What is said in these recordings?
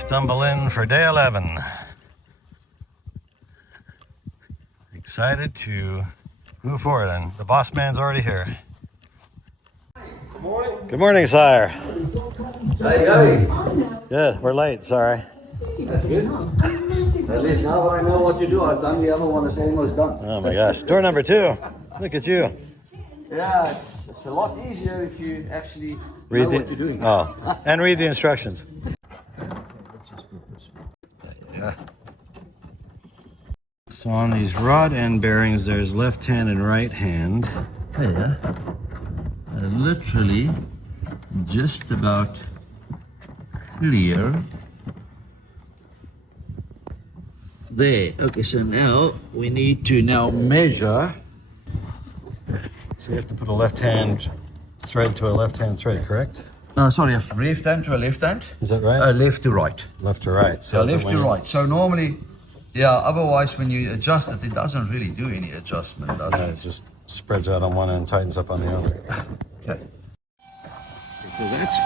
stumble in for day 11. Excited to move forward, and the boss man's already here. Good morning. Good morning, sire. How you going? Good, we're late, sorry. That's good. At least now I know what you do. I've done the other one, it's almost done. Oh my gosh, door number 2. Look at you. Yeah, it's a lot easier if you actually know what you're doing. Oh, and read the instructions. Yeah. So on these rod end bearings, there's left hand and right hand. Yeah. Literally just about clear. There. Okay, so now we need to measure. So you have to put a left hand thread to a left hand thread, correct? No, sorry, a left hand to a left hand. Is that right? Left to right. Left to right. So left to right. So normally, yeah, otherwise when you adjust it, it doesn't really do any adjustment, does It just spreads out on one end and tightens up on the other. Okay. So that's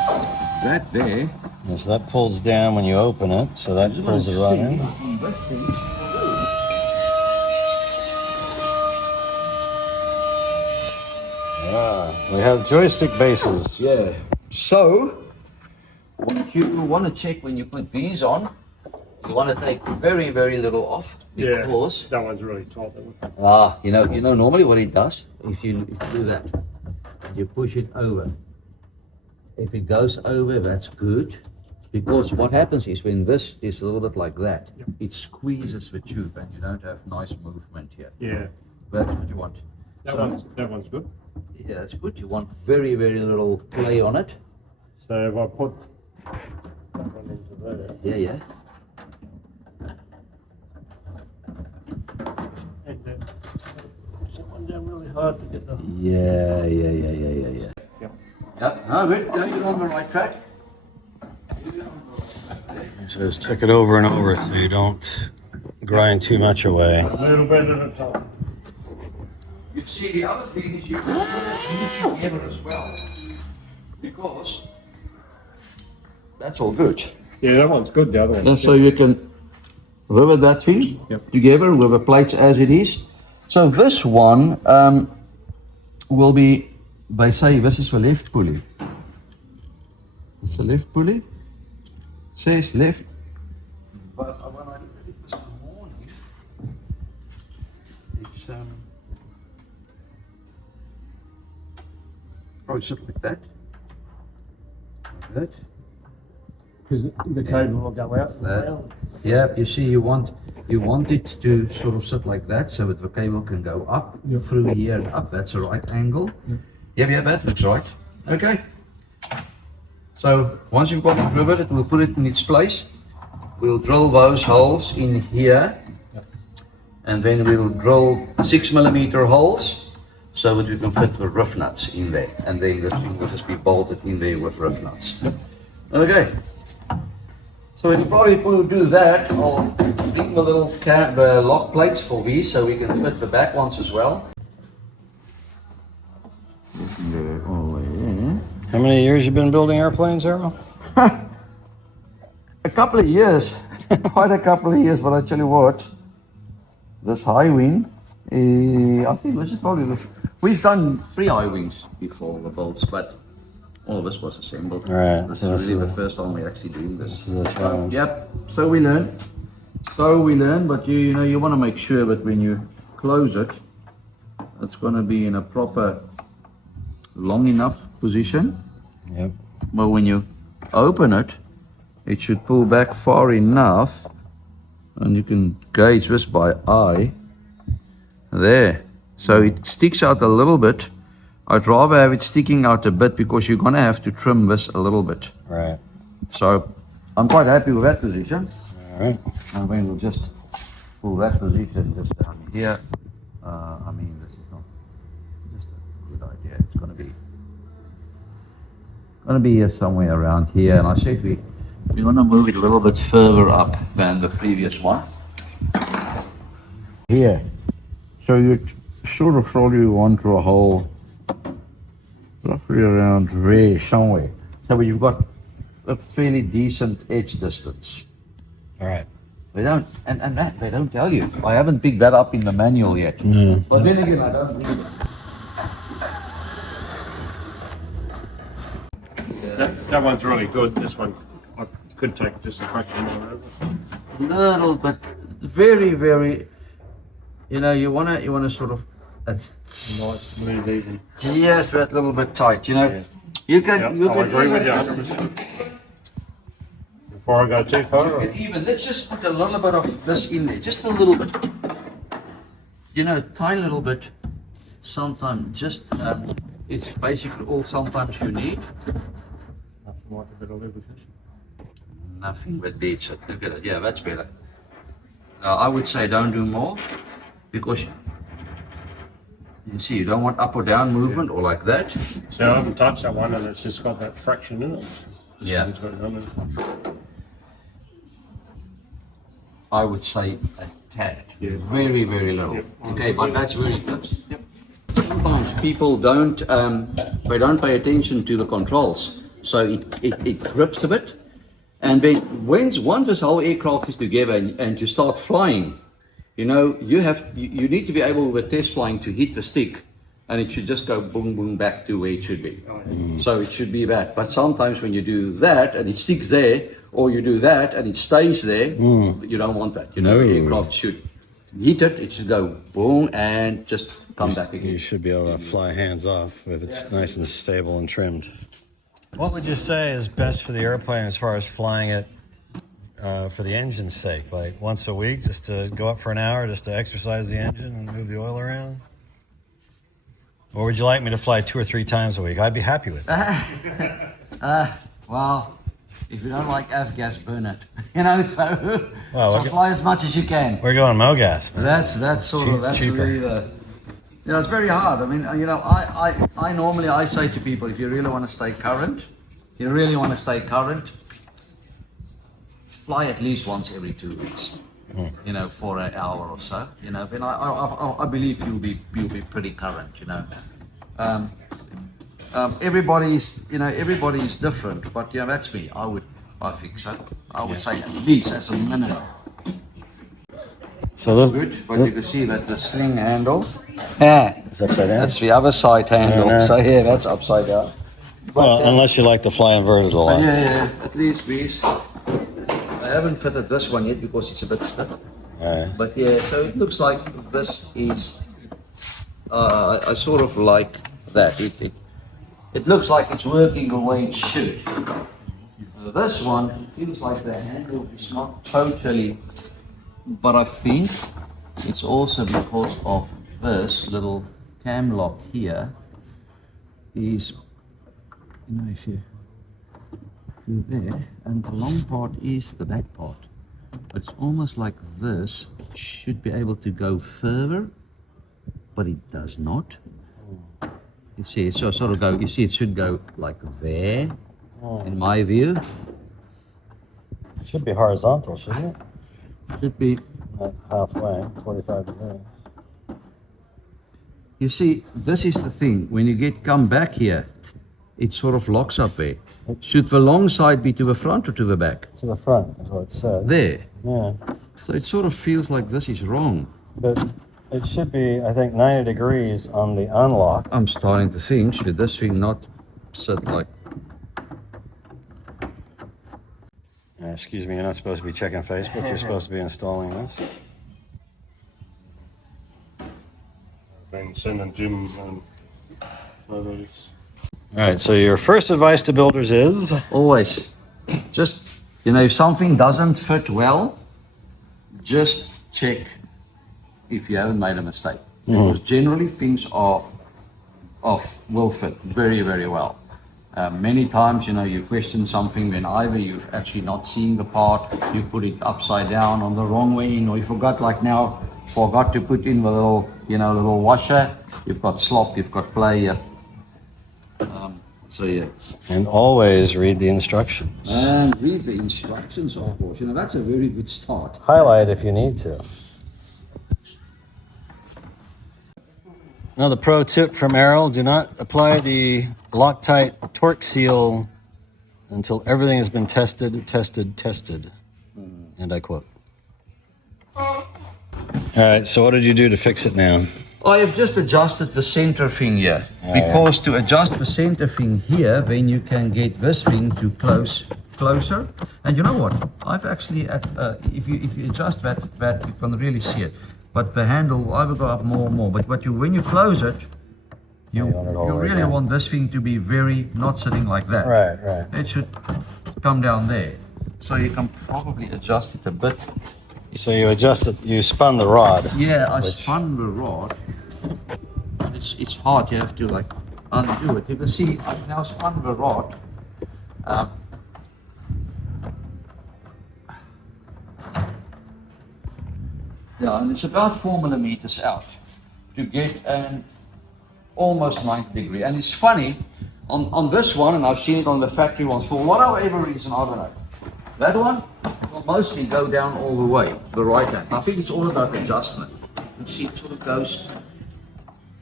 that there. And so that pulls down when you open it, so that pulls the rod in. Yeah, we have joystick bases. Yeah. So, what you want to check when you put these on, you want to take very, very little off. Because, that one's really tight. you know, normally what it does, if you do that, you push it over. If it goes over, that's good. Because what happens is when this is a little bit like that, it squeezes the tube and you don't have nice movement here. Yeah. That's what you want. That one's good. Yeah, that's good. You want very, very little play on it. So if I put that one into there, Yeah. and then push that one down really hard to get the. Yeah. Yep. Yeah, no, good. You're on the right track. It says check it over and over so you don't grind too much away. A little bit at a time. You see, the other thing is you can put it together as well. Because that's all good. Yeah, that one's good. The other one. And so you can rivet that thing together with the plates as it is. So this one will be, they say this is the left pulley. It's the left pulley. Says left. But when I look at it this morning, it's probably something like that. Like that. Because the cable will go out. Yeah, you see, you want it to sort of sit like that so that the cable can go up through here and up. That's the right angle. Yeah, that looks right. Okay. So once you've got it riveted, we'll put it in its place. We'll drill those holes in here, and then we'll drill 6mm holes so that we can fit the roof nuts in there, and then the thing will just be bolted in there with roof nuts. Okay. So we'll probably do that. I'll bring the little lock plates for these so we can fit the back ones as well. How many years you been building airplanes, Errol? A couple of years, quite a couple of years, but I tell you what, this high wing, I think this is probably we've done 3 high wings before the bolts, but all of this was assembled. Right. This is really the first time we're actually doing this. This is a challenge. Yep. So we learn, but you want to make sure that when you close it, it's going to be in a proper, long enough position. Yep. But when you open it, it should pull back far enough, and you can gauge this by eye. There. So it sticks out a little bit. I'd rather have it sticking out a bit because you're going to have to trim this a little bit. Right. So I'm quite happy with that position. All right. And then we'll just pull that position just down here. I mean, this is not just a good idea. It's going to be here somewhere around here. And I said we want to move it a little bit further up than the previous one. Here. So you sort of probably want to a hole roughly around there somewhere. So you've got a fairly decent edge distance. All right. They don't, and that they don't tell you. I haven't picked that up in the manual yet. No. But then again, I don't read it. That one's really good. This one, I could take just a fraction more over. Little bit, very, very. You know, you wanna sort of. That's Nice, smooth, even. yes, that little bit tight. You know, Yeah. you can. Yep, you I can agree with you even- 100%. Before I go too far, You can even let's just put a little bit of this in there, just a little bit. You know, tiny little bit. Sometimes just it's basically all sometimes you need. nothing like a bit of lubrication. Nothing but beats it. Look at it. Yeah, that's better. I would say don't do more because you see you don't want up or down movement or like that. So I haven't touched that one, and it's just got that fraction in it. This Yeah. one's got none of it. I would say a tad. Very, very little. Yep. Okay, but that's very close. Sometimes people don't they don't pay attention to the controls, so it grips a bit, and then once this whole aircraft is together and you start flying, you know you need to be able with test flying to hit the stick, and it should just go boom boom back to where it should be. So it should be that. But sometimes when you do that and it sticks there, or you do that and it stays there, you don't want that. You know, the aircraft should hit it, it should go boom and just come back You again. should be able to fly hands off if it's nice and stable and trimmed. What would you say is best for the airplane as far as flying it for the engine's sake? Like once a week, just to go up for an hour, just to exercise the engine and move the oil around? Or would you like me to fly 2 or 3 times a week? I'd be happy with that. Well, if you don't like F-gas, burn it. You know, so, Well, so okay. fly as much as you can. We're going MoGas, man. That's sort of that's Cheaper. really the. You know, it's very hard. I mean, you know, I normally I say to people, if you really want to stay current, fly at least once every 2 weeks. You know, for an hour or so. You know, then I believe you'll be pretty current. You know, everybody's different, but yeah, that's me. I think so. I would say at least as a minimum. So this Good, but you can see that the sling handle, yeah, is upside down? that's the other side handle. no. So yeah, that's upside down. Well, unless you like to fly inverted a lot. Yeah, at least these. I haven't fitted this one yet because it's a bit stiff. But yeah, so it looks like this is. I sort of like that. It looks like it's working the way it should. This one, it feels like the handle is not totally. But I think it's also because of this little cam lock here is, you know, if you do there, and the long part is the back part. But it's almost like this should be able to go further, but it does not. You see, it sort of go, you see, it should go like there, in my view. It should be horizontal, shouldn't it? Should be. Not halfway, 45 degrees. You see, this is the thing. When you come back here, it sort of locks up there. Should the long side be to the front or to the back? To the front is what it said. There. Yeah, So it sort of feels like this is wrong. but it should be, I think, 90 degrees on the unlock. I'm starting to think, should this thing not sit like... Excuse me, you're not supposed to be checking Facebook. You're supposed to be installing this. Been sending Jim photos. All right, so your first advice to builders is? Always. Just, you know, if something doesn't fit well, just check if you haven't made a mistake. Because generally things will fit very, very well. Many times, you know, you question something when either you've actually not seen the part, you put it upside down on the wrong way in, or you forgot to put in the little washer. You've got slop, you've got play. So yeah. And always read the instructions. And read the instructions, of course. You know, that's a very good start. Highlight if you need to. Another pro tip from Errol, do not apply the Loctite torque seal until everything has been tested, tested. And I quote. All right, so what did you do to fix it now? I have just adjusted the center thing here. Because to adjust the center thing here, then you can get this thing to closer. And you know what? I've actually, if you adjust that, you can really see it. But the handle will either go up more and more. But when you close it, you really want this thing to be not sitting like that. Right. It should come down there. So you can probably adjust it a bit. So you adjusted, you spun the rod. Yeah, I spun the rod. It's hard, you have to like undo it. You can see I've now spun the rod. Yeah, and it's about 4 millimeters out to get an almost 90 degree. And it's funny, on this one, and I've seen it on the factory ones, for whatever reason, I don't know. That one will mostly go down all the way, the right hand. I think it's all about adjustment. You can see it sort of goes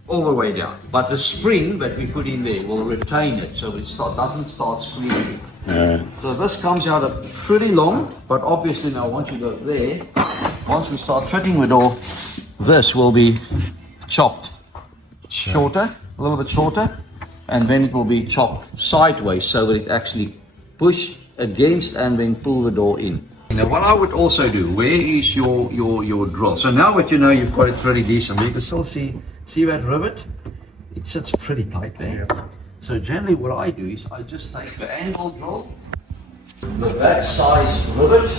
all the way down. But the spring that we put in there will retain it, so it doesn't start screaming. So this comes out pretty long, but obviously now once you go there, once we start fitting the door, this will be chopped shorter, a little bit shorter, and then it will be chopped sideways so that it actually push against and then pull the door in. Now what I would also do, where is your drill? So now that you know you've got it pretty decent, you can still see that rivet? It sits pretty tight there. So generally what I do is I just take the angle drill, that size rivet,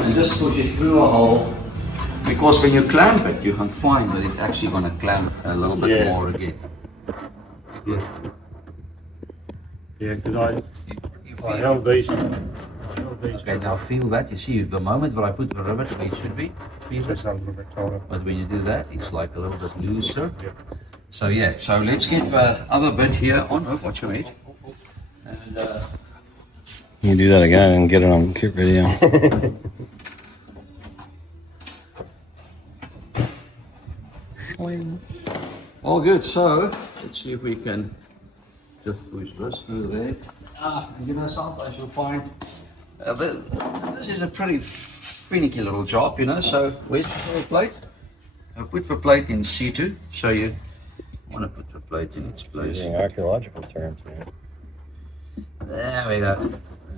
and just push it through a hole. Because when you clamp it, you can find that it's actually going to clamp a little bit more again. Yeah, because I held these. Okay, now feel that. You see, the moment where I put the rivet where it should be, feel it. But when you do that, it's like a little bit looser. So yeah, so let's get the other bit here on. Oh, watch your head. And You can do that again and get it on cute video. all good. So let's see if we can just push this through there. And you know, sometimes you'll find this is a pretty finicky little job, you know. So where's the little plate? I put the plate in situ, so you want to put the plate in its place. Using archaeological terms here. There we go.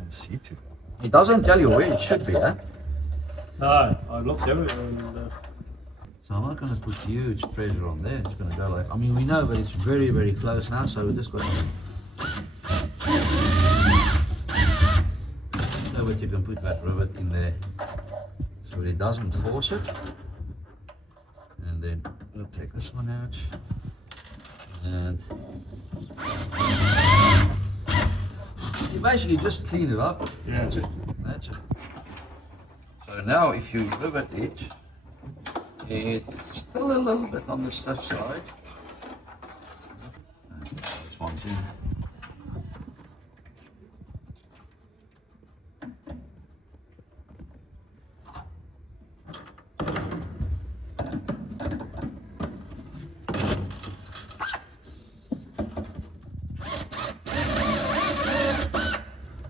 Situ. It doesn't tell you where it should be, huh? No, I looked everywhere and So I'm not going to put huge pressure on there. It's going to go like, I mean, we know that it's very, very close now, so we're just going to... So that you can put that rivet in there so it doesn't force it. And then we'll take this one out. And you basically just clean it up. yeah, That's it. That's it. So now if you rivet it, it's still a little bit on the stiff side. This one too.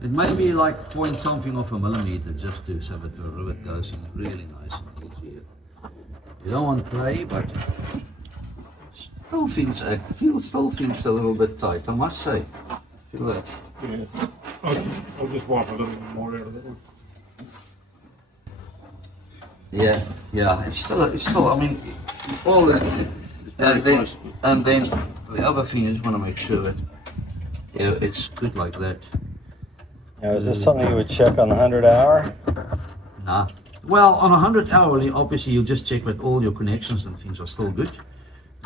It may be like point something of a millimeter just to so that the rivet goes in really nice and easy. You don't want to play, but still feels a little bit tight, I must say. Feel that? yeah. I'll just wipe a little bit more out of that one. Yeah. It's still. I mean, all the and then the other thing is want to make sure that it's good like that. Now, is this something you would check on the 100 hour? Nah. Well, on 100 hourly, obviously you'll just check that all your connections and things are still good.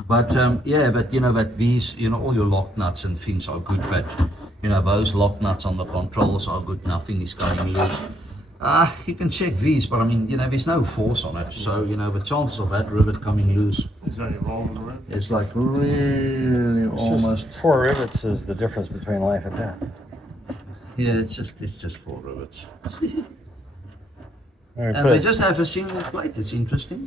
But but you know that these, all your lock nuts and things are good. That those lock nuts on the controls are good. Nothing is going loose. You can check these, but I mean, there's no force on it. So the chances of that rivet coming loose Is that rolling around? is like really almost. Just 4 rivets is the difference between life and death. Yeah, it's just 4 rivets. Or And they just have a single plate. It's interesting.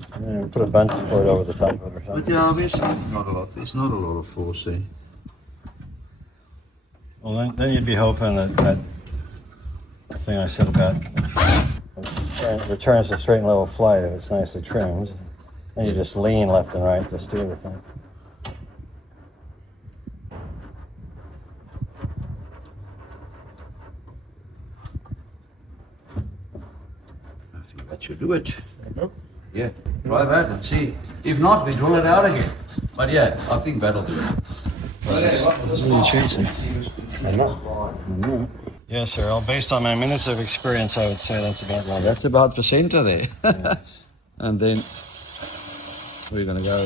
put a bunch cord over the top of it or something. But yeah, there's not a lot of force there. Well, then you'd be hoping that thing I said about returns to straight and level flight if it's nicely trimmed. Then you just lean left and right to steer the thing. I think that should do it. There you go. Yeah, try that and see. If not, we drill it out again. But yeah, I think that'll do it. What are you chasing? Yes, sir. Well, based on my minutes of experience, I would say that's about right. That's about the center there. Yes. And then we're going to go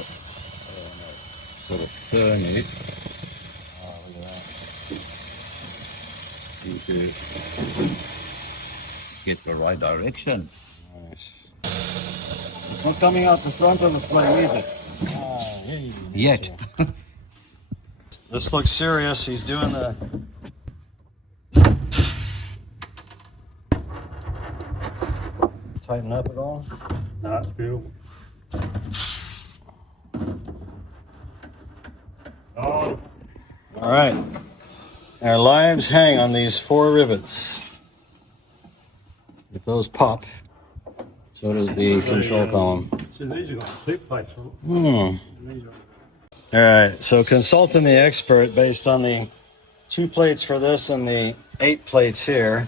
sort of turn it to get the right direction. Nice. It's not coming out the front of the plane either. Yet. This looks serious. He's doing the... Tighten up at all? No, it's beautiful. Oh, All right. Our lives hang on these 4 rivets. If those pop, so does the control column. so these have got 2 plates on it. All right, so consulting the expert based on the 2 plates for this and the 8 plates here,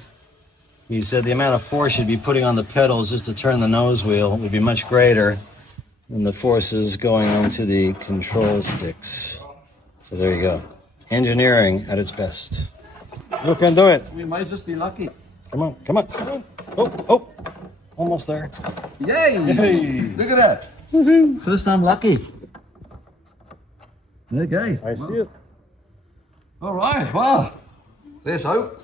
he said the amount of force you'd be putting on the pedals just to turn the nose wheel would be much greater than the forces going onto the control sticks. So there you go. Engineering at its best. You can do it. We might just be lucky. Come on, come on, come on. Oh, almost there. Yay! Yay. Look at that. First time lucky. Okay. I see it. All right. Well, there's hope.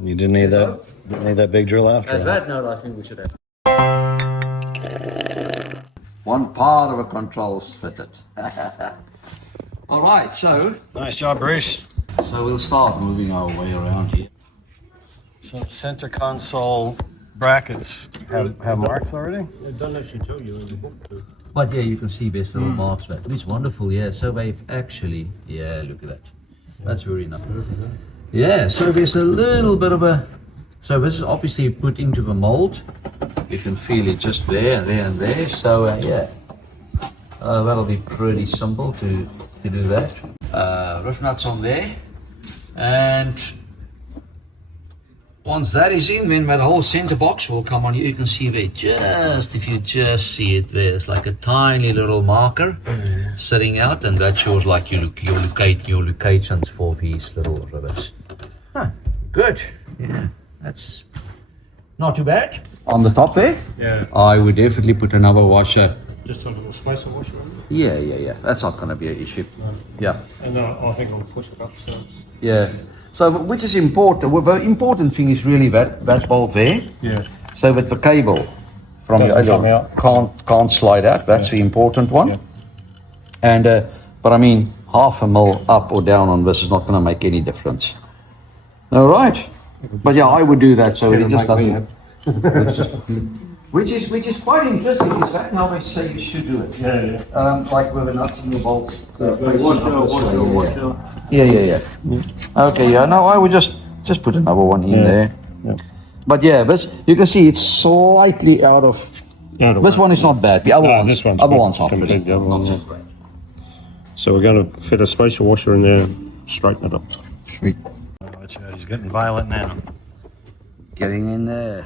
You didn't need that. Didn't need that big drill after. At that note, I think we should have. One part of a control's fitted. All right. So Nice job, Bruce. we'll start moving our way around here. So the center console brackets have marks already? It doesn't actually tell you in the book too. But yeah, you can see there's little marks there. It's wonderful, yeah. So they've actually, yeah, look at that. That's very nice. Yeah, so there's a little bit of a, so this is obviously put into the mold. You can feel it just there, and there. So yeah, that'll be pretty simple to do that. Roof nuts on there. And once that is in, then that whole center box will come on. You can see there, just if you just see it, there's like a tiny little marker sitting out, and that's your like your locations for these little rivets. Huh. Good. Yeah, that's not too bad. On the top there, Yeah. I would definitely put another washer. Just a little spacer washer on it. Yeah. That's not going to be an issue. Yeah. And I think I'll push it up so it's... Yeah. So, which is important. Well, the important thing is really that bolt there. Yeah. So that the cable from Doesn't the come out. can't slide out. That's the important one. Yeah. And but I mean, half a mil up or down on this is not going to make any difference. All right. But yeah, I would do that so it just doesn't. Which is quite interesting. Is that how they say you should do it? Yeah. Like with the nuts and the bolts. Washer. Yeah. Okay, yeah. No, I would just put another one in there. Yeah. But yeah, this you can see it's slightly out of. This one is not bad. The other one, this one's other good. one's not Completely really. the other Not one, so yeah. great. So we're going to fit a spacer washer in there, straighten it up. Sweet. He's getting violent now. Getting in there.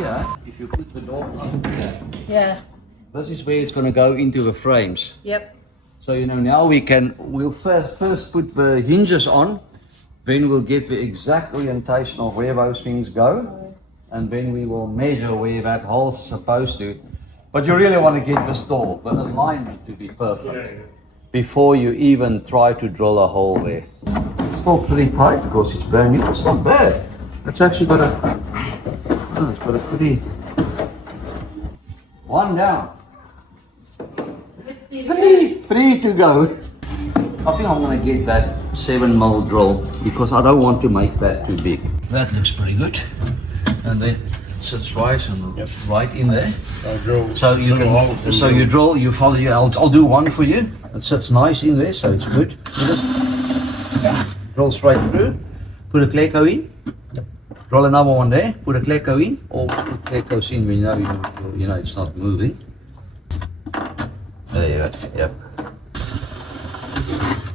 Yeah, if you put the door on here, Yeah. this is where it's going to go into the frames. Yep. So you know now we'll first put the hinges on, then we'll get the exact orientation of where those things go, and then we will measure where that hole's supposed to. But you really want to get this door, the alignment to be perfect before you even try to drill a hole there. It's still pretty tight because it's brand new. It's not bad. It's actually got a pretty one down. Three to go. I think I'm going to get that 7mm drill because I don't want to make that too big. That looks pretty good. And then sits right and right in there. I'll drill So you little holes can, in so the- you drill, you follow. I'll do one for you. It sits nice in there, so it's good. You just drill straight through. Put a cleco in. Drill another one there. Put a cleco in. Or put clecos in when you know it's not moving. There you go. Yep.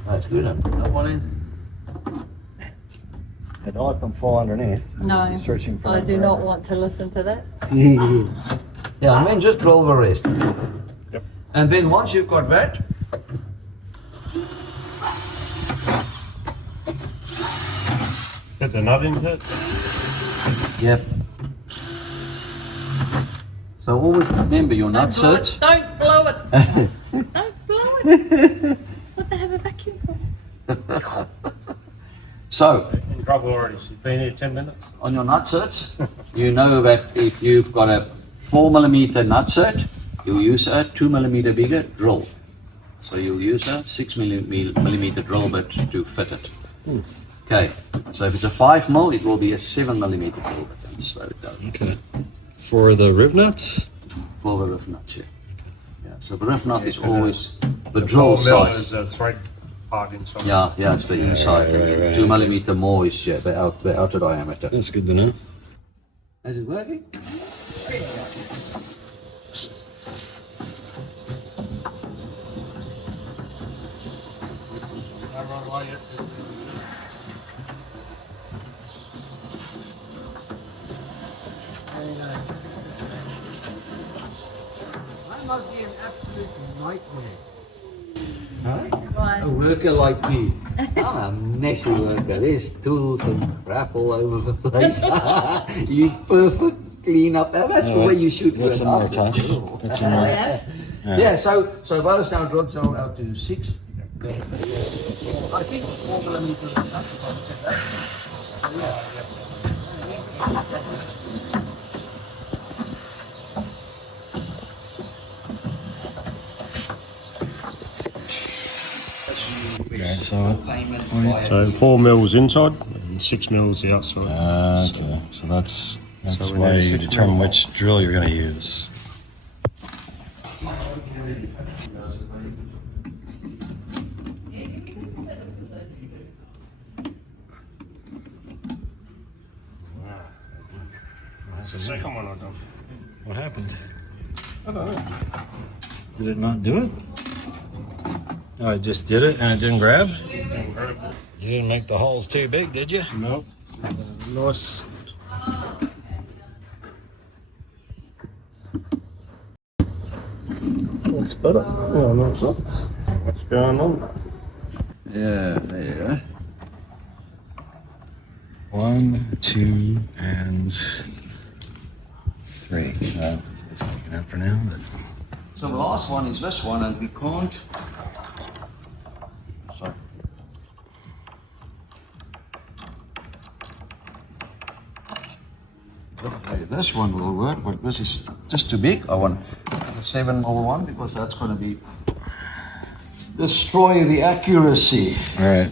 That's good. And put that one in. I don't let them fall underneath. No, Searching for I them do forever. not want to listen to that. Yeah, and then just drill the rest. Yep. And then once you've got that, Get the nut into it. yep. So always remember your nut Don't blow certs. it. Don't blow it. Don't blow it. What they have a vacuum for? So In trouble already. She's been here 10 minutes. on your nut certs, you know that if you've got a 4mm nut cert, you'll use a 2mm bigger drill. So you'll use a 6mm drill bit to fit it. Okay, so if it's a 5mm, it will be a 7mm drill bit and slow it down. Okay. For the riv nuts? For the riff nuts, yeah. Yeah, so the riff nut is so the- always the The drill 4 mil size. is the thread part inside. Yeah, it's for inside. right. 2mm more is the outer diameter. That's good to know. Is it working? Don't run away yet. That must be an absolute nightmare. Why? A worker like me. I'm a messy worker. There's tools and crap all over the place. You perfect clean up. That's the way you should Got work. some more after touch. drill. Got some more. Yeah. Yeah, so those now drugs are out to 6. I think 4mm is enough if I look at that. Okay, so So 4 mils inside and 6 mils the outside. okay, so that's So we why need you 6 determine mil. which drill you're going to use. That's the second one I've done. What happened? I don't know. Did it not do it? No, it just did it and it didn't grab? Didn't grab it. You didn't make the holes too big, did you? No. Nice. That's better. Yeah, no, it's not. What's going on? Yeah, there you go. 1, 2, and 3. Well, it's taken out for now, but So the last one is this one, and we can't. Sorry. Okay, this one will work, but this is just too big. I want a 7mm because that's going to be destroy the accuracy. all right.